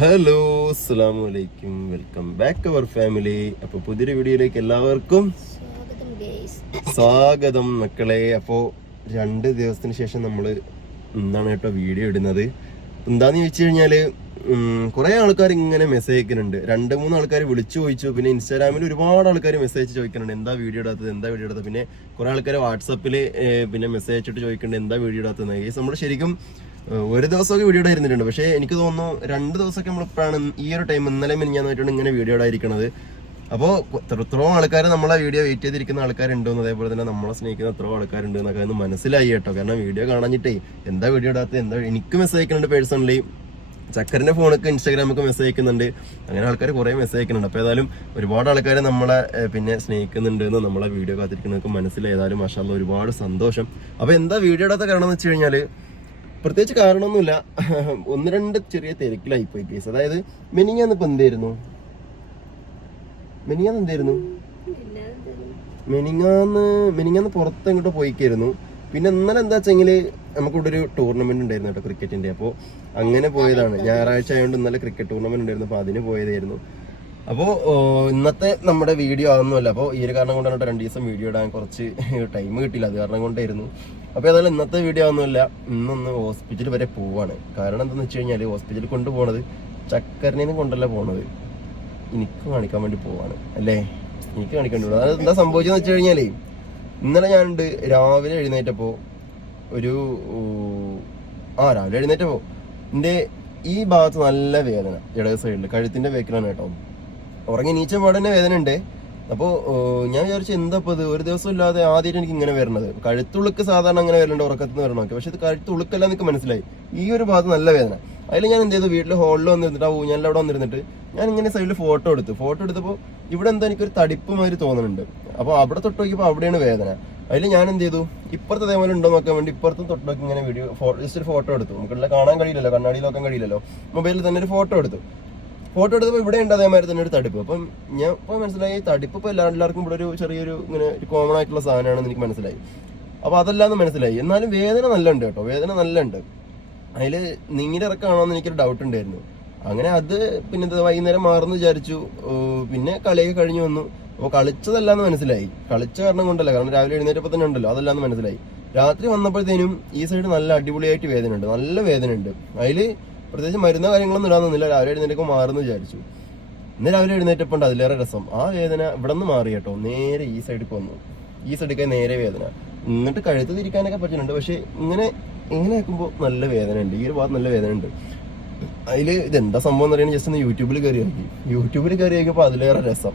Hello അസ്സാമു അലൈക്കും welcome back അവർ family അപ്പൊ പുതിയൊരു വീഡിയോയിലേക്ക് എല്ലാവർക്കും സ്വാഗതം മക്കളെ. അപ്പോൾ രണ്ട് ദിവസത്തിന് ശേഷം നമ്മൾ എന്താണ് കേട്ടോ വീഡിയോ ഇടുന്നത്. എന്താന്ന് ചോദിച്ചു കഴിഞ്ഞാൽ കുറേ ആൾക്കാർ ഇങ്ങനെ മെസ്സേജ് അയക്കുന്നുണ്ട്. രണ്ട് മൂന്ന് ആൾക്കാർ വിളിച്ചു ചോദിച്ചു. പിന്നെ ഇൻസ്റ്റാഗ്രാമിൽ ഒരുപാട് ആൾക്കാർ മെസ്സേജ് ചോദിക്കുന്നുണ്ട്. എന്താ വീഡിയോ ഇടാത്തത്? എന്താ വീഡിയോ ഇടാത്തത്? പിന്നെ കുറേ ആൾക്കാർ വാട്സപ്പിൽ പിന്നെ മെസ്സേജ് അയച്ചിട്ട് ചോദിക്കുന്നുണ്ട്. എന്താ വീഡിയോ ഇടാത്തത്? ഈ നമ്മൾ ശരിക്കും ഒരു ദിവസമൊക്കെ വീഡിയോ ഇടായിരുന്നിട്ടുണ്ട് പക്ഷേ എനിക്ക് തോന്നുന്നു രണ്ട് ദിവസമൊക്കെ നമ്മളിപ്പോഴാണ് ഈ ഒരു ടൈം ഇന്നലെ മിനിഞ്ഞാന്നായിട്ടാണ് ഇങ്ങനെ വീഡിയോ ഇടായിരിക്കണത് അപ്പോൾ എത്രത്തോളം ആൾക്കാർ നമ്മളെ വീഡിയോ വെയിറ്റ് ചെയ്തിരിക്കുന്ന ആൾക്കാരുണ്ടെന്ന് അതേപോലെ തന്നെ നമ്മളെ സ്നേഹിക്കുന്ന എത്രയോ ആൾക്കാരുണ്ട് എന്നൊക്കെ ഒന്ന് മനസ്സിലായി കേട്ടോ. കാരണം വീഡിയോ കാണാഞ്ഞിട്ടേ എന്താ വീഡിയോ ഇടാത്ത? എന്താ എനിക്ക് മെസ്സേജ് അയക്കുന്നുണ്ട് പേഴ്സണലി ചക്കറിന്റെ ഫോണൊക്കെ ഇൻസ്റ്റാഗ്രാമൊക്കെ മെസ്സേജ് അയക്കുന്നുണ്ട്. അങ്ങനെ ആൾക്കാർ കുറേ മെസ്സേജ് അയക്കുന്നുണ്ട്. അപ്പോൾ ഏതായാലും ഒരുപാട് ആൾക്കാർ നമ്മളെ പിന്നെ സ്നേഹിക്കുന്നുണ്ട് എന്ന് നമ്മളെ വീഡിയോ കാത്തിരിക്കുന്നതൊക്കെ ഏതായാലും മഷാല്ല ഒരുപാട് സന്തോഷം. അപ്പോൾ എന്താ വീഡിയോ ഇടാത്ത കാരണം എന്ന് വെച്ച് കഴിഞ്ഞാൽ പ്രത്യേകിച്ച് കാരണമൊന്നുമില്ല. ഒന്ന് രണ്ട് ചെറിയ തിരക്കിലായി പോയി കേസ്. അതായത് മെനിങ്ങാന്ന് ഇപ്പൊ എന്തായിരുന്നു മെനിങ്ങാന്ന് എന്തായിരുന്നു മെനിങ്ങാന്ന് മെനിങ്ങാന്ന് പുറത്ത് എങ്ങോട്ട് പോയിക്കായിരുന്നു. പിന്നെ ഇന്നലെ എന്താ വെച്ചെങ്കിൽ നമുക്കിവിടെ ഒരു ടൂർണമെന്റ് ഉണ്ടായിരുന്നു കേട്ടോ ക്രിക്കറ്റിന്റെ. അപ്പോൾ അങ്ങനെ പോയതാണ്. ഞായറാഴ്ച ആയതുകൊണ്ട് ഇന്നലെ ക്രിക്കറ്റ് ടൂർണമെന്റ് ഉണ്ടായിരുന്നു. അപ്പോൾ അതിന് പോയതായിരുന്നു. അപ്പോൾ ഇന്നത്തെ നമ്മുടെ വീഡിയോ ആകുന്നില്ല അപ്പോൾ ഈ ഒരു കാരണം കൊണ്ടാണ് കേട്ടോ രണ്ട് ദിവസം വീഡിയോ ഇടാൻ കുറച്ച് ടൈം കിട്ടിയില്ല. അത് കാരണം കൊണ്ടായിരുന്നു. അപ്പോൾ ഏതായാലും ഇന്നത്തെ വീഡിയോ ഒന്നുമില്ല. ഇന്നൊന്ന് ഹോസ്പിറ്റൽ വരെ പോവാണ്. കാരണം എന്താണെന്ന് വെച്ച് കഴിഞ്ഞാൽ ഹോസ്പിറ്റലിൽ കൊണ്ടുപോകണത് ചക്കരനെന്ന് കൊണ്ടല്ല പോണത്. എനിക്ക് കാണിക്കാൻ വേണ്ടി പോവാണ്. അല്ലേ? എനിക്ക് കാണിക്കാൻ വേണ്ടി. അതായത് എന്താ സംഭവിച്ചെന്ന് വെച്ച് കഴിഞ്ഞാൽ ഇന്നലെ ഞാനുണ്ട്. രാവിലെ എഴുന്നേറ്റപ്പോ ഒരു ആ രാവിലെ എഴുന്നേറ്റപ്പോ എന്റെ ഈ ഭാഗത്ത് നല്ല വേദന. ഇടത് സൈഡിൽ കഴുത്തിന്റെ വേക്കിലാണ് കേട്ടോ. ഉറങ്ങി നീച്ച പാടന്നെ വേദന ഉണ്ട് അപ്പോ ഓ, ഞാൻ വിചാരിച്ചു എന്താ ഇത്? ഒരു ദിവസം ഇല്ലാതെ ആദ്യമായിട്ട് എനിക്ക് ഇങ്ങനെ വരുന്നത്. കഴുത്തുളുക്ക് സാധാരണ അങ്ങനെ വരലുണ്ട് ഉറക്കത്തിൽ നിന്ന് വരണമൊക്കെ പക്ഷെ ഇത് കഴുത്തുളുക്കല്ല എനിക്ക് മനസ്സിലായി. ഈ ഒരു ഭാഗത്ത് നല്ല വേദന. അതിൽ ഞാൻ എന്ത് ചെയ്തു? വീട്ടിൽ ഹോളിൽ വന്നിരുന്നിട്ട് ആ ഊഞ്ഞാലിൽ അവിടെ വന്നിരുന്നിട്ട് ഞാൻ ഇങ്ങനെ സൈഡിൽ ഫോട്ടോ എടുത്തു. ഫോട്ടോ എടുത്തപ്പോൾ ഇവിടെ എന്താ എനിക്കൊരു തടിപ്പ് മാതിരി തോന്നുന്നുണ്ട്. അപ്പോൾ അവിടെ തൊട്ട് നോക്കിയപ്പോൾ അവിടെയാണ് വേദന. അതിൽ ഞാൻ എന്ത് ചെയ്തു? ഇപ്പുറത്തെ അതേപോലെ ഉണ്ടോ നോക്കാൻ വേണ്ടി ഇപ്പുറത്തും തൊട്ട് നോക്കി ഇങ്ങനെ വീഡിയോ ജസ്റ്റ് ഒരു ഫോട്ടോ എടുത്തു. നമുക്കുള്ള കാണാൻ കഴിയില്ലല്ലോ കണ്ണാടി നോക്കാൻ കഴിയില്ലല്ലോ. മൊബൈലിൽ തന്നെ ഒരു ഫോട്ടോ എടുത്തു. ഫോട്ടോ എടുത്തപ്പോൾ ഇവിടെ ഉണ്ട് അതേമാതിരി തന്നെ ഒരു തടിപ്പ്. അപ്പം ഞാൻ ഇപ്പോൾ മനസ്സിലായി തടിപ്പ് ഇപ്പോൾ എല്ലാ എല്ലാവർക്കും ഇവിടെ ഒരു ചെറിയൊരു ഇങ്ങനെ ഒരു കോമൺ ആയിട്ടുള്ള സാധനമാണെന്ന് എനിക്ക് മനസ്സിലായി. അപ്പോൾ അതെല്ലാം മനസ്സിലായി. എന്നാലും വേദന നല്ല ഉണ്ട് കേട്ടോ വേദന നല്ല ഉണ്ട് അതിൽ നീരിറക്കാണോ എന്ന് എനിക്കൊരു ഡൗട്ട് ഉണ്ടായിരുന്നു. അങ്ങനെ അത് പിന്നെ വൈകുന്നേരം മാറുന്നു വിചാരിച്ചു. പിന്നെ കളിയൊക്കെ കഴിഞ്ഞു വന്നു. അപ്പോൾ കളിച്ചതല്ലാന്ന് മനസ്സിലായി. കളിച്ച കാരണം കൊണ്ടല്ല കാരണം രാവിലെ എഴുന്നേറ്റപ്പോൾ തന്നെ ഉണ്ടല്ലോ അതല്ലാന്ന് മനസ്സിലായി. രാത്രി വന്നപ്പോഴത്തേനും ഈ സൈഡ് നല്ല അടിപൊളിയായിട്ട് വേദന ഉണ്ട് നല്ല വേദന ഉണ്ട് അതിൽ പ്രത്യേകിച്ച് മരുന്ന് കാര്യങ്ങളൊന്നും ഇടാന്നൊന്നുമില്ല രാവിലെ എഴുന്നേറ്റപ്പോൾ മാറുന്നു വിചാരിച്ചു. ഇന്ന് രാവിലെ എഴുന്നേറ്റപ്പോൾ അതിലേറെ രസം. ആ വേദന ഇവിടെ നിന്ന് മാറി കേട്ടോ. നേരെ ഈ സൈഡിൽ വന്നു. ഈ സൈഡിൽ നേരെ വേദന. എന്നിട്ട് കഴുത്ത് തിരിക്കാനൊക്കെ പറ്റുന്നുണ്ട്. പക്ഷെ ഇങ്ങനെ ഇങ്ങനെ ആക്കുമ്പോൾ നല്ല വേദന ഉണ്ട് ഈ ഒരു ഭാഗത്ത് നല്ല വേദന ഉണ്ട് അതിൽ ഇതെന്താ സംഭവം എന്ന് പറയുന്നത് ജസ്റ്റ് ഒന്ന് യൂട്യൂബിൽ കയറി നോക്കി യൂട്യൂബിൽ കയറി നോക്കിയപ്പോൾ അതിലേറെ രസം.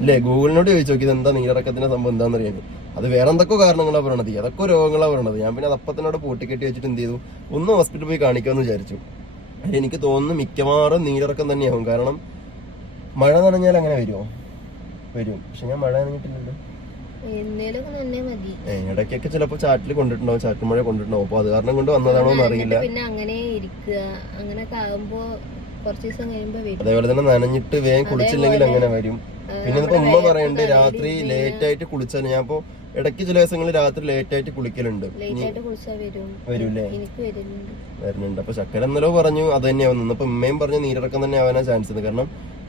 അല്ലേ ഗൂഗിളിനോട് ചോദിച്ചു നോക്കി ഇതെന്താ നീരടക്കത്തിന്റെ സംഭവം എന്താണെന്ന് അറിയാൻ. അത് വേറെ എന്തൊക്കെ കാരണങ്ങളാണ് പറയണത്. അതൊക്കെ രോഗങ്ങളാണ് പറയണത്. ഞാൻ പിന്നെ അത് അപ്പത്തിനോട് പൂട്ടിക്കെട്ടി വെച്ചിട്ട് എന്ത് ചെയ്തു? ഒന്ന് ഹോസ്പിറ്റലിൽ പോയി കാണിക്കാമെന്ന് വിചാരിച്ചു. എനിക്ക് തോന്നുന്നു മിക്കവാറും നീരിറക്കം തന്നെയാവും. കാരണം മഴ നനഞ്ഞാൽ അങ്ങനെ വരുമോ വരും. പക്ഷെ ഞാൻ മഴ നനഞ്ഞിട്ടില്ലല്ലോ. ഇടയ്ക്കൊക്കെ ചിലപ്പോ ചാറ്റിൽ കൊണ്ടിട്ടുണ്ടാവും ചാറ്റ് മഴ കൊണ്ടിട്ടുണ്ടാവും. അപ്പൊ അത് കാരണം കൊണ്ട് വന്നതാണോ എന്ന് അറിയില്ല പിന്നെ അങ്ങനെ ഇരിക്കുക. അങ്ങനെയൊക്കെ ആകുമ്പോ കുറച്ച് ദിവസം കഴിയുമ്പോ വരും. അതേപോലെ തന്നെ നനഞ്ഞിട്ട് വേഗം കുളിച്ചില്ലെങ്കിൽ അങ്ങനെ വരും. പിന്നെ ഇപ്പൊ ഉമ്മ പറയണ്ടേ രാത്രി ലേറ്റ് ആയിട്ട് കുളിച്ചാൽ ഞാൻ ഇപ്പൊ ഇടയ്ക്ക് ചില ദിവസങ്ങളിൽ രാത്രി ലേറ്റ് ആയിട്ട് കുളിക്കലുണ്ട്. വരുന്നുണ്ട്. അപ്പൊ ചക്കര എന്നല്ലോ പറഞ്ഞു അത് തന്നെയാവുന്നു അപ്പൊ ഉമ്മയും പറഞ്ഞു നീരിറക്കം തന്നെ ആവാനാ ചാൻസ് ഉണ്ട് കാരണം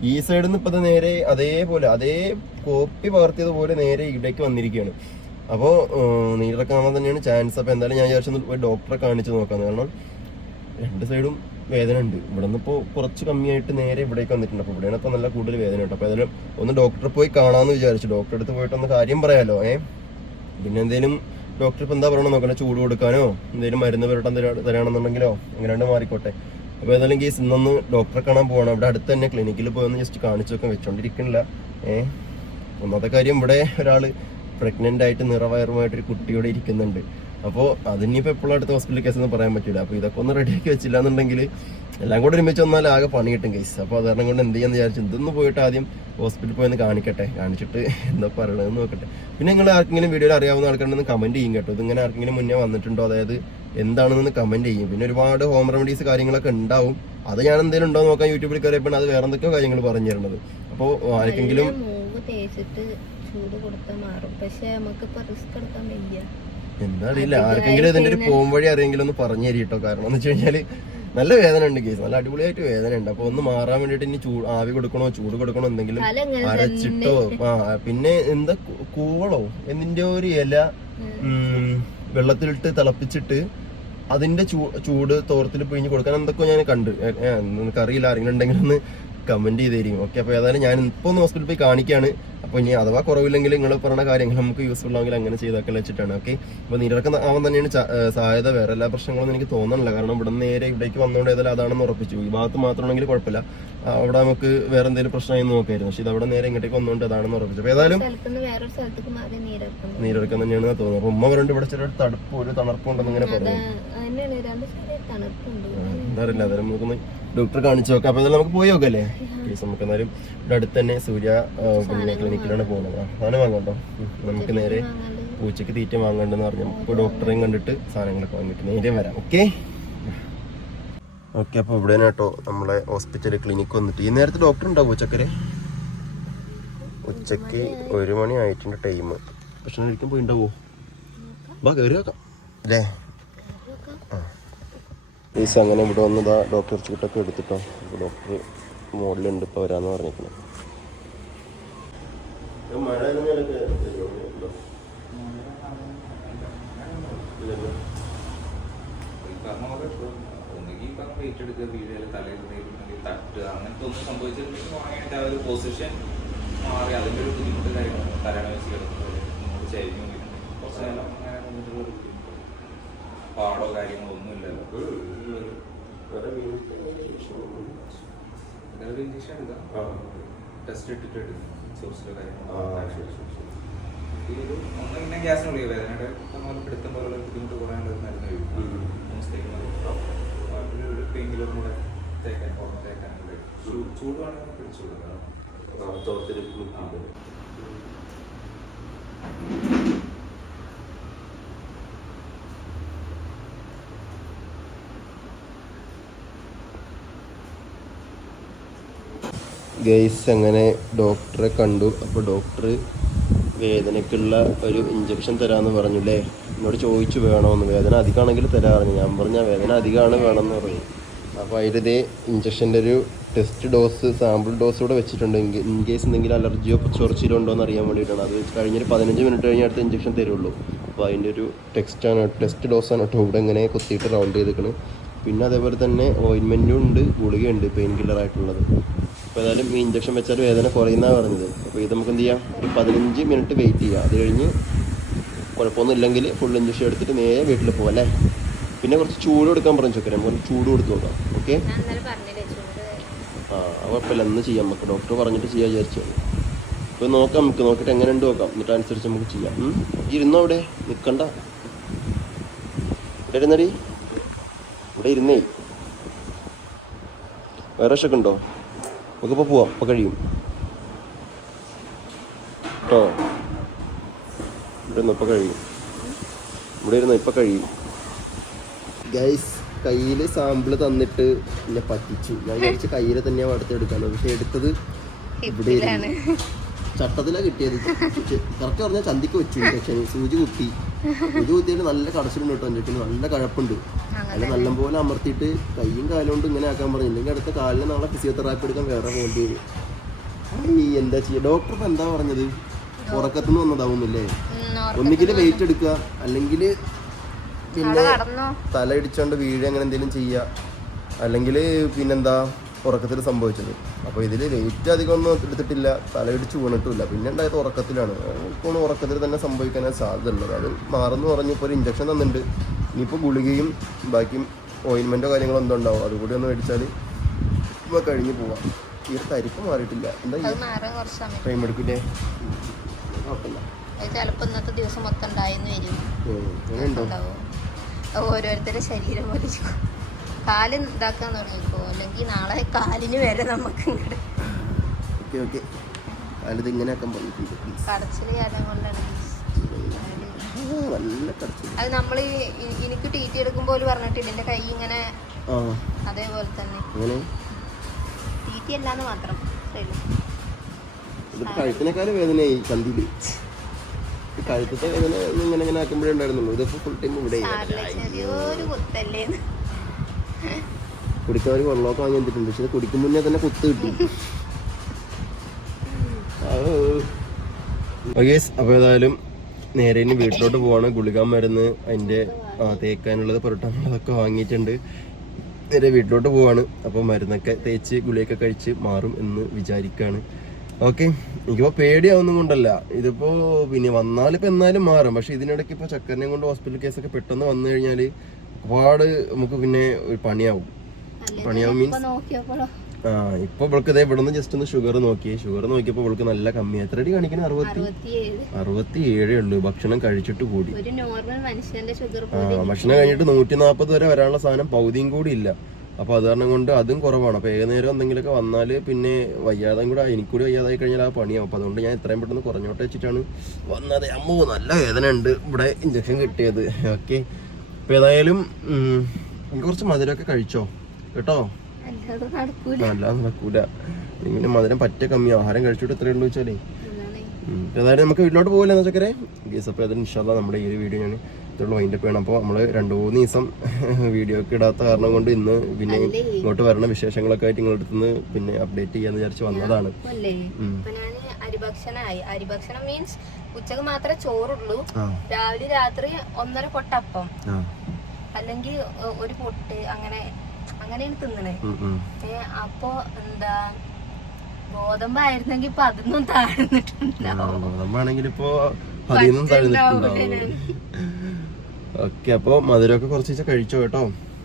ഈ സൈഡിൽ നിന്ന് ഇപ്പത് നേരെ അതേപോലെ അതേ കോപ്പി പകർത്തിയതുപോലെ നേരെ ഇവിടേക്ക് വന്നിരിക്കുകയാണ്. അപ്പോ നീരിറക്കം ആവാൻ തന്നെയാണ് ചാൻസ് അപ്പൊ എന്തായാലും ഞാൻ വിചാരിച്ചു ഒരു ഡോക്ടറെ കാണിച്ചു നോക്കാം. കാരണം രണ്ട് സൈഡും വേദന ഉണ്ട്. ഇവിടെ നിന്ന് ഇപ്പോൾ കുറച്ച് കമ്മിയായിട്ട് നേരെ ഇവിടേക്ക് വന്നിട്ടുണ്ട്. അപ്പോൾ ഇവിടെയാണ് ഇപ്പോൾ നല്ല കൂടുതൽ വേദന ഉണ്ട് അപ്പോൾ ഏതായാലും ഒന്ന് ഡോക്ടറെ പോയി കാണാമെന്ന് വിചാരിച്ചു. ഡോക്ടറെ അടുത്ത് പോയിട്ട് ഒന്ന് കാര്യം പറയാലോ ഏ? പിന്നെ എന്തെങ്കിലും ഡോക്ടർ ഇപ്പം എന്താ പറയണോ നോക്കണേ? ചൂട് കൊടുക്കാനോ? എന്തെങ്കിലും മരുന്ന് പുരട്ടാൻ തരാ തരാണെന്നുണ്ടെങ്കിലോ? അങ്ങനെ മാറിക്കോട്ടെ. അപ്പോൾ ഏതായാലും കേസ് ഇന്നൊന്ന് ഡോക്ടറെ കാണാൻ പോകണം ഇവിടെ അടുത്ത് തന്നെ ക്ലിനിക്കിൽ പോയി ഒന്ന് ജസ്റ്റ് കാണിച്ചു വെക്കാൻ വെച്ചോണ്ടിരിക്കണില്ല. ഏ? ഒന്നാമത്തെ കാര്യം ഇവിടെ ഒരാൾ പ്രഗ്നന്റ് ആയിട്ട് നിറവയറുമായിട്ടൊരു കുട്ടിയോടെ ഇരിക്കുന്നുണ്ട്. അപ്പോൾ അതിനിപ്പോൾ എപ്പോഴും അടുത്ത ഹോസ്പിറ്റൽ കേസ് എന്ന് പറയാൻ പറ്റില്ല അപ്പോൾ ഇതൊക്കെ ഒന്ന് റെഡിയാക്കി വെച്ചില്ല എന്നുണ്ടെങ്കിൽ എല്ലാം കൂടെ ഒരുമിച്ച് വന്നാൽ ആകെ പണി കിട്ടും കേസ് അപ്പോൾ അത് കാരണം കൊണ്ട് എന്ത് ചെയ്യാന്ന് വിചാരിച്ചു ഇതൊന്ന് പോയിട്ട് ആദ്യം ഹോസ്പിറ്റലിൽ പോയി ഒന്ന് കാണിക്കട്ടെ. കാണിച്ചിട്ട് എന്താ പറയണതെന്ന് നോക്കട്ടെ. പിന്നെ നിങ്ങൾ ആർക്കെങ്കിലും വീഡിയോയിൽ അറിയാവുന്ന ആൾക്കാരുണ്ടെന്ന് കമന്റ് ചെയ്യും കേട്ടോ. ഇതിങ്ങനെ ആർക്കെങ്കിലും മുന്നേ വന്നിട്ടുണ്ടോ? അതായത് എന്താണെന്ന് കമന്റ് ചെയ്യും. പിന്നെ ഒരുപാട് ഹോം റെമഡീസ് കാര്യങ്ങളൊക്കെ ഉണ്ടാവും. അത് ഞാൻ എന്തെങ്കിലും ഉണ്ടോ നോക്കാൻ യൂട്യൂബിൽ കയറിയപ്പോൾ അത് വേറെ എന്തൊക്കെയോ കാര്യങ്ങൾ പറഞ്ഞു തരുന്നത്. അപ്പോൾ ആർക്കെങ്കിലും തേച്ചിട്ട് ചൂട് കൊടുത്താൽ മാറും. പക്ഷേ നമുക്കിപ്പോൾ റിസ്ക് എടുക്കാൻ എന്താ അറിയില്ല ആർക്കെങ്കിലും ഇതിന്റെ ഒരു പോം വഴി അറിയെങ്കിലും ഒന്ന് പറഞ്ഞു തരി കേട്ടോ കാരണം എന്ന് വെച്ച് കഴിഞ്ഞാൽ നല്ല വേദന ഉണ്ട് കേസ്. നല്ല അടിപൊളിയായിട്ട് വേദന ഉണ്ട് അപ്പൊ ഒന്ന് മാറാൻ വേണ്ടിട്ട് ഇനി ചൂട് ആവി കൊടുക്കണോ ചൂട് കൊടുക്കണോ എന്തെങ്കിലും അരച്ചിട്ടോ? ആ പിന്നെ എന്താ കൂവളോ? എന്നിന്റെ ഒരു ഇല വെള്ളത്തിലിട്ട് തിളപ്പിച്ചിട്ട് അതിന്റെ ചൂ ചൂട് തോർത്തിൽ പിഴിഞ്ഞ് കൊടുക്കാൻ എന്തൊക്കെയോ ഞാൻ കണ്ട്. അറിയില്ല ആരെങ്കിലും ഉണ്ടെങ്കിൽ ഒന്ന് കമന്റ് ചെയ്തേരും ഓക്കെ അപ്പോൾ ഏതായാലും ഞാൻ ഇപ്പൊ ഒന്ന് ഹോസ്പിറ്റലിൽ പോയി കാണിക്കുകയാണ് അപ്പോൾ ഇനി അഥവാ കുറവില്ലെങ്കിൽ നിങ്ങൾ പറയുന്ന കാര്യങ്ങൾ നമുക്ക് യൂസ്ഫുൾ ആണെങ്കിൽ അങ്ങനെ ചെയ്താക്കാൻ വെച്ചിട്ടാണ്. ഓക്കെ അപ്പൊ നീരിറക്കം ആവാൻ തന്നെയാണ് സാധ്യത വേറെ എല്ലാ പ്രശ്നങ്ങളൊന്നും എനിക്ക് തോന്നണില്ല. കാരണം ഇവിടെ നേരെ ഇവിടേക്ക് വന്നുകൊണ്ട് ഏതായാലും അതാണെന്ന് ഉറപ്പിച്ചു. ഈ ഭാഗത്ത് മാത്രമാണെങ്കിൽ കുഴപ്പമില്ല. അവിടെ നമുക്ക് വേറെ എന്തെങ്കിലും പ്രശ്നമായി നോക്കായിരുന്നു. പക്ഷെ ഇത് അവിടെ നേരെ ഇങ്ങോട്ടേക്ക് വന്നുകൊണ്ട് അതാണെന്ന് ഉറപ്പിച്ചു. അപ്പൊ ഏതായാലും നീരിറക്കം തന്നെയാണ് തോന്നുന്നത് അപ്പോൾ ഉമ്മ പറഞ്ഞിട്ട് ഇവിടെ ചെറിയ തണുപ്പ് ഒരു തണുപ്പുണ്ടെന്ന് ഇങ്ങനെ പറഞ്ഞു എന്താ പറയുക അതായത് നമുക്കൊന്ന് ഡോക്ടറെ കാണിച്ചു നോക്കാം. അപ്പൊ എന്തായാലും നമുക്ക് പോയി നോക്കല്ലേ? കേസ് നമുക്ക് എന്നാലും ഇവിടെ അടുത്ത് തന്നെ സൂര്യ പിന്നെ ക്ലിനിക്കിലാണ് പോകുന്നത്. സാധനം വാങ്ങണ്ടോ നമുക്ക് നേരെ പൂച്ചയ്ക്ക് തീറ്റ വാങ്ങണ്ടെന്ന് പറഞ്ഞു നമുക്ക് ഡോക്ടറെയും കണ്ടിട്ട് സാധനങ്ങളൊക്കെ വാങ്ങിയിട്ട് നേരെ വരാം. ഓക്കെ ഓക്കെ അപ്പോൾ ഇവിടെ കേട്ടോ നമ്മളെ ഹോസ്പിറ്റൽ ക്ലിനിക്ക് വന്നിട്ട്. ഈ നേരത്തെ ഡോക്ടർ ഉണ്ടാവും ഉച്ചക്കരെ ഉച്ചയ്ക്ക് ഒരു മണി ആയിട്ടുണ്ട് ടൈം പക്ഷെ ഒരിക്കലും പോയിണ്ടാവോ? വാ കയറി വെക്കാം അല്ലേ ഈസ് അങ്ങനെ ഇവിടെ വന്നതാ ഡോക്ടർ ചീട്ടൊക്കെ എടുത്തിട്ടോ. അപ്പോൾ ഡോക്ടർ മോഡലുണ്ട് ഇപ്പോൾ വരാമെന്ന് പറഞ്ഞിരിക്കുന്നത് പൊസിഷൻ മാറി അതിന്റെ ഒരു ബുദ്ധിമുട്ട് കാര്യങ്ങൾ തലയുടെ വെച്ച് കിടക്കുന്നത് ചരിഞ്ഞു കുറച്ച് നേരം അങ്ങനെ ബുദ്ധിമുട്ട് പാടോ കാര്യങ്ങളോ അതൊരു ഇഞ്ചക്ഷൻ എടുക്കാം ടെസ്റ്റ് ഇട്ടിട്ട് എടുക്കാം സോഴ്സിലോ കാര്യങ്ങളോ ഈ ഒരു ഒന്ന് പിന്നെ ഗ്യാസിനുള്ളിൽ വേദനയുടെ നമ്മൾ പിടുത്തം പോലുള്ള ബുദ്ധിമുട്ട് കുറയാനുള്ള മരുന്ന് കഴിക്കും ദിവസത്തേക്ക് മതി അപ്പോൾ ഒരു പെയിൻ കില്ലറും കൂടെ തേക്കാൻ പുറം തേക്കാൻ കൂടെ ചൂ- പിടിച്ചു കൊടുക്കാം ഗൈസ് അങ്ങനെ ഡോക്ടറെ കണ്ടു. അപ്പോൾ ഡോക്ടർ വേദനയ്ക്കുള്ള ഒരു ഇഞ്ചക്ഷൻ തരാമെന്ന് പറഞ്ഞു അല്ലേ എന്നോട് ചോദിച്ചു വേണമെന്ന് വേദന അധികമാണെങ്കിൽ തരാറിഞ്ഞു. ഞാൻ പറഞ്ഞ വേദന അധികമാണ് വേണമെന്ന് പറഞ്ഞു. അപ്പോൾ അതിലിതേ ഇഞ്ചക്ഷന്റെ ഒരു ടെസ്റ്റ് ഡോസ് സാമ്പിൾ ഡോസ് കൂടെ വെച്ചിട്ടുണ്ട്. ഇൻ കേസ് എന്തെങ്കിലും അലർജിയോ ചൊറിച്ചിലോ ഉണ്ടോ എന്ന് അറിയാൻ വേണ്ടിയിട്ടാണ്. അത് കഴിഞ്ഞൊരു പതിനഞ്ച് മിനിറ്റ് കഴിഞ്ഞ് അടുത്ത ഇഞ്ചക്ഷൻ തരുള്ളൂ. അപ്പോൾ അതിന്റെ ഒരു ടെക്സ്റ്റാണ് ടെസ്റ്റ് ഡോസാണ് കേട്ടോ ഇവിടെ ഇങ്ങനെ കുത്തിയിട്ട് റൗണ്ട് ചെയ്തിരിക്കുന്നത് പിന്നെ അതേപോലെ തന്നെ ഓയിൻമെന്റും ഉണ്ട് ഗുളികയുണ്ട് പെയിൻ കില്ലർ ആയിട്ടുള്ളത്. അപ്പോൾ ഏതായാലും ഈ ഇഞ്ചക്ഷൻ വെച്ചാൽ വേദന കുറയുന്നതാണ് പറഞ്ഞത്. അപ്പോൾ ഇത് നമുക്ക് എന്ത് ചെയ്യാം ഒരു പതിനഞ്ച് മിനിറ്റ് വെയിറ്റ് ചെയ്യാം. അത് കഴിഞ്ഞ് കുഴപ്പമൊന്നും ഇല്ലെങ്കിൽ ഫുൾ ഇഞ്ചക്ഷൻ എടുത്തിട്ട് നേരെ വീട്ടിൽ പോകാം അല്ലേ? പിന്നെ കുറച്ച് ചൂട് കൊടുക്കാൻ പറഞ്ഞു ചോക്കരം നമുക്ക് കുറച്ച് ചൂട് കൊടുത്ത് നോക്കാം. ഓക്കെ? ആ കുഴപ്പമില്ല. എന്ന് ചെയ്യാം. നമുക്ക് ഡോക്ടർ പറഞ്ഞിട്ട് ചെയ്യാൻ വിചാരിച്ചു. അപ്പോൾ നോക്കാം നമുക്ക്. നോക്കിയിട്ട് എങ്ങനെ ഉണ്ട് നോക്കാം. എന്നിട്ട് അനുസരിച്ച് നമുക്ക് ചെയ്യാം? ഇരുന്നോ അവിടെ? നിൽക്കണ്ട ഇവിടെ ഇരുന്നടി. ഇവിടെ ഇരുന്നേ. വേറെ ഉണ്ടോ? നമുക്കിപ്പോൾ പോവാം ഇപ്പോൾ കഴിയും കേട്ടോ ഇവിടെ നിന്ന് ഇപ്പോൾ കഴിയും. ഇവിടെ ഇരുന്ന് ഇപ്പോൾ കഴിയും. ഗൈസ് കയ്യിൽ സാമ്പിൾ തന്നിട്ട് എന്നെ പറ്റിച്ചു. ഞാൻ വിചാരിച്ച കയ്യിൽ തന്നെയാണ് അടുത്തെടുക്കാന്ന് പക്ഷെ എടുത്തത് ഇവിടെ ചട്ടത്തിലാണ് ചട്ടത്തിലാ കിട്ടിയത്. കറക്റ്റ് പറഞ്ഞാൽ ചന്തിക്ക് വെച്ചു ഇഞ്ചക്ഷൻ സൂചി കുത്തി. സൂചി കുത്തിയിട്ട് നല്ല കടച്ചിലുണ്ട് കേട്ടോ എന്റെ നല്ല കഴപ്പുണ്ട്. അതിൽ നല്ലപോലെ അമർത്തിയിട്ട് കൈയും കാലും കൊണ്ട് ഇങ്ങനെ ആക്കാൻ പറഞ്ഞു. ഇല്ലെങ്കിൽ അടുത്ത കാലിന് നാളെ ഫിസിയോതെറാപ്പി എടുക്കാൻ വേറെ പോകേണ്ടി വരും. ഈ എന്താ ചെയ്യുക ഡോക്ടർ ഇപ്പൊ എന്താ പറഞ്ഞത്? ഉറക്കത്തുനിന്ന് വന്നതാവുന്നില്ലേ? ഒന്നുകിൽ വെയിറ്റ് എടുക്കുക. അല്ലെങ്കിൽ പിന്നെ തല ഇടിച്ചോണ്ട് വീഴ് അങ്ങനെ എന്തെങ്കിലും ചെയ്യുക അല്ലെങ്കിൽ പിന്നെന്താ? ഉറക്കത്തിൽ സംഭവിച്ചത്. അപ്പോൾ ഇതിൽ വെയിറ്റ് അധികം ഒന്നും എടുത്തിട്ടില്ല. തല ഇടിച്ച് വീണിട്ടില്ല പിന്നെ ഉണ്ടായത് ഉറക്കത്തിലാണ്. ഇപ്പോൾ ഉറക്കത്തിൽ തന്നെ സംഭവിക്കാനാണ് സാധ്യത ഉള്ളത് അത് മാറുന്നു പറഞ്ഞു ഇപ്പോൾ ഒരു ഇഞ്ചക്ഷൻ തന്നിട്ടുണ്ട്. ഇനിയിപ്പോൾ ഗുളികയും ബാക്കി ഓയിൻമെന്റോ കാര്യങ്ങളോ എന്തോ ഉണ്ടാവും. അതുകൂടി ഒന്ന് മേടിച്ചാൽ ഇപ്പോൾ കഴിഞ്ഞ് പോവാം. ഈ ഒരു തരിപ്പ് മാറിയിട്ടില്ല. എന്താ ടൈം എടുക്കില്ലേ കുഴപ്പമില്ല ചിലപ്പോൾ ഇന്നത്തെ ദിവസം മൊത്തം ഉണ്ടായെന്ന് വരും. ഓരോരുത്തരുടെ ശരീരം പോലെ. കാൽ ഇതാക്കാൻ തുടങ്ങിക്കോ അല്ലെങ്കിൽ നാളെ കാലിന് വരെ നമുക്ക് ഇങ്ങോട്ട് കടച്ചിൽ കാലം കൊണ്ടാണ്. നല്ല കടച്ചിൽ അത് നമ്മൾ എനിക്ക് ടീറ്റി എടുക്കുമ്പോൾ പറഞ്ഞിട്ടില്ല എന്റെ കൈ ഇങ്ങനെ അതേപോലെ തന്നെ. അങ്ങനെ ടീറ്റി അല്ലാന്ന് മാത്രം കഴുത്തിനേക്കാളും വേദനയായി ചന്തിയിൽ കഴുത്തത്തെ വേദന ഇങ്ങനെ ഇങ്ങനെ ആക്കുമ്പോഴേ ഉണ്ടായിരുന്നുള്ളൂ. ഇതിപ്പോ ഫുൾ ടൈം ഇവിടെ കുടിക്കാൻ ഒരു വെള്ളമൊക്കെ വാങ്ങി തന്നിട്ടുണ്ട് പക്ഷെ കുടിക്കും മുന്നേ തന്നെ കുത്ത് കിട്ടി. അപ്പോൾ ഏതായാലും നേരെ ഇനി വീട്ടിലോട്ട് പോവാണ്. ഗുളിക മരുന്ന് അതിന്റെ തേക്കാനുള്ളത് പുരട്ടാനുള്ളതൊക്കെ വാങ്ങിയിട്ടുണ്ട്. നേരെ വീട്ടിലോട്ട് പോവാണ്. അപ്പോൾ മരുന്നൊക്കെ തേച്ച് ഗുളിയൊക്കെ കഴിച്ച് മാറും എന്ന് വിചാരിക്കുകയാണ് ഓക്കെ. എനിക്കിപ്പോൾ പേടിയാവുന്നും കൊണ്ടല്ല. ഇതിപ്പോ പിന്നെ വന്നാലിപ്പോൾ എന്നാലും മാറും. പക്ഷേ ഇതിനിടയ്ക്ക് ഇപ്പോൾ ചക്കരനെ കൊണ്ട് ഹോസ്പിറ്റൽ കേസൊക്കെ പെട്ടെന്ന് വന്നു കഴിഞ്ഞാൽ ഒരുപാട് നമുക്ക് പിന്നെ ഒരു പണിയാവും. പണിയാവും മീൻസ് ആ ഇപ്പൊ ഇവൾക്ക് ഇതേ ഇവിടെ നിന്ന് ജസ്റ്റ് ഒന്ന് ഷുഗർ നോക്കി. ഷുഗർ നോക്കിയപ്പോ ഇവൾക്ക് നല്ല കമ്മി. എത്ര അടി കാണിക്കണേ? അറുപത്തി? അറുപത്തി ഏഴേ ഉള്ളൂ. ഭക്ഷണം കഴിച്ചിട്ട് കൂടി. ആ ഭക്ഷണം കഴിഞ്ഞിട്ട് നൂറ്റി നാപ്പത് വരെ വരാനുള്ള സാധനം പൗതിയും കൂടി ഇല്ല. അപ്പൊ അത് കാരണം കൊണ്ട് അതും കുറവാണ്. അപ്പൊ ഏകനേരം എന്തെങ്കിലുമൊക്കെ വന്നാൽ പിന്നെ വയ്യാതെ കൂടെ എനിക്കൂടി വയ്യാതായി കഴിഞ്ഞാൽ ആ പണിയാവും. അപ്പൊ അതുകൊണ്ട് ഞാൻ എത്രയും പെട്ടെന്ന് കുറഞ്ഞോട്ടെ വെച്ചിട്ടാണ് വന്നത്. അമ്മോ നല്ല വേദന ഉണ്ട് ഇവിടെ ഇഞ്ചക്ഷൻ കിട്ടിയത്. ഓക്കെ അപ്പൊ ഏതായാലും എനിക്ക് കുറച്ച് മധുരമൊക്കെ കഴിച്ചോ? കേട്ടോ? അല്ലാതെ നടക്കൂല. ഇങ്ങനെ മധുരം പറ്റ കമ്മി. ആഹാരം കഴിച്ചിട്ട് എത്രയേ ഉള്ളൂ വെച്ചാലേ. ഏതായാലും നമുക്ക് വീട്ടിലോട്ട് പോകില്ല എന്ന് ചക്കരെ? ഗീസ് അപ്പോൾ അതിന് ഇൻഷാല്ല നമ്മുടെ ഈ ഒരു വീഡിയോ ഞാൻ ഇതുള്ള വൈൻഡപ്പ് ചെയ്യണം. അപ്പോൾ നമ്മൾ രണ്ട് മൂന്ന് ദിവസം വീഡിയോ ഒക്കെ ഇടാത്ത കാരണം കൊണ്ട് ഇന്ന് പിന്നെ ഇങ്ങോട്ട് വരണ വിശേഷങ്ങളൊക്കെ ആയിട്ട് ഇങ്ങോട്ട് നിന്ന് പിന്നെ അപ്ഡേറ്റ് ചെയ്യാന്ന് വിചാരിച്ച് വന്നതാണ്. അരിഭക്ഷണായി. അരിഭക്ഷണം മീൻസ് ഉച്ചയ്ക്ക് മാത്രമേ ചോറുള്ളൂ. രാവിലെ രാത്രി ഒന്നര പൊട്ടപ്പം. അല്ലെങ്കിൽ ഒരു പൊട്ട് അങ്ങനെ അങ്ങനെയാണ് തിന്നണേ. അപ്പൊ എന്താ ഗോതമ്പായിരുന്നെങ്കി ഇപ്പൊ അതൊന്നും താഴ്ന്നിട്ടുണ്ടാവും. ഇപ്പോ അതിന്നും തഴുന്നിട്ടുണ്ടാവും. ഓക്കെ അപ്പോൾ മധുരമൊക്കെ കുറച്ച് കഴിച്ചോ കേട്ടോ?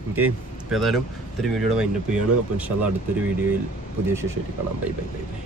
ഓക്കെ ഇപ്പം ഏതായാലും ഇത്തിരി വീഡിയോയുടെ വൈൻഡപ്പ് ചെയ്യാണ്. അപ്പോൾ ഇൻഷാല്ല അടുത്തൊരു വീഡിയോയിൽ പുതിയ ശേഷം കാണാം. Bye bye bye bye.